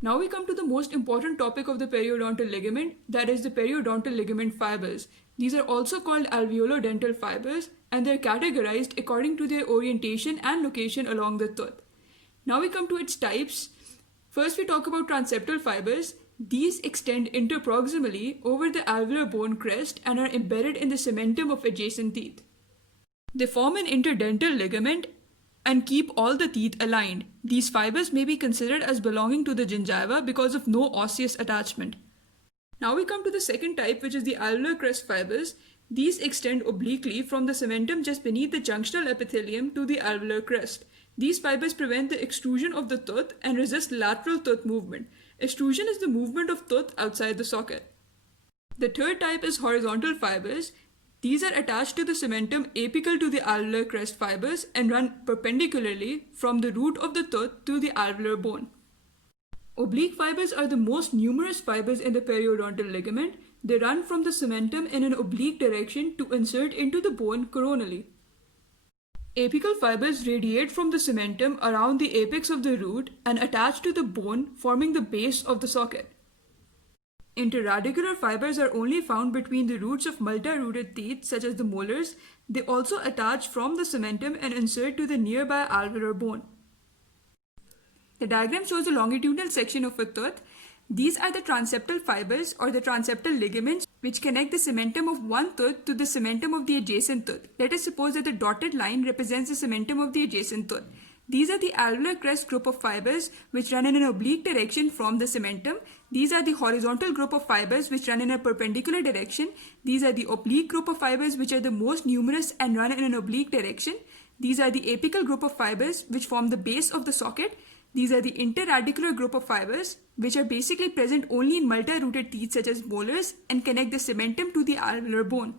Now we come to the most important topic of the periodontal ligament, that is the periodontal ligament fibers. These are also called alveolo-dental fibers, and they are categorized according to their orientation and location along the tooth. Now we come to its types. First we talk about transeptal fibers. These extend interproximally over the alveolar bone crest and are embedded in the cementum of adjacent teeth. They form an interdental ligament and keep all the teeth aligned. These fibers may be considered as belonging to the gingiva because of no osseous attachment. Now we come to the second type, which is the alveolar crest fibers. These extend obliquely from the cementum just beneath the junctional epithelium to the alveolar crest. These fibers prevent the extrusion of the tooth and resist lateral tooth movement. Extrusion is the movement of tooth outside the socket. The third type is horizontal fibers. These are attached to the cementum apical to the alveolar crest fibers and run perpendicularly from the root of the tooth to the alveolar bone. Oblique fibers are the most numerous fibers in the periodontal ligament. They run from the cementum in an oblique direction to insert into the bone coronally. Apical fibers radiate from the cementum around the apex of the root and attach to the bone, forming the base of the socket. Interradicular fibers are only found between the roots of multi-rooted teeth, such as the molars. They also attach from the cementum and insert to the nearby alveolar bone. The diagram shows a longitudinal section of a tooth. These are the transeptal fibers or the transeptal ligaments which connect the cementum of one tooth to the cementum of the adjacent tooth. Let us suppose that the dotted line represents the cementum of the adjacent tooth. These are the alveolar crest group of fibers which run in an oblique direction from the cementum. These are the horizontal group of fibers which run in a perpendicular direction. These are the oblique group of fibers which are the most numerous and run in an oblique direction. These are the apical group of fibers which form the base of the socket. These are the interradicular group of fibers which are basically present only in multi-rooted teeth such as molars and connect the cementum to the alveolar bone.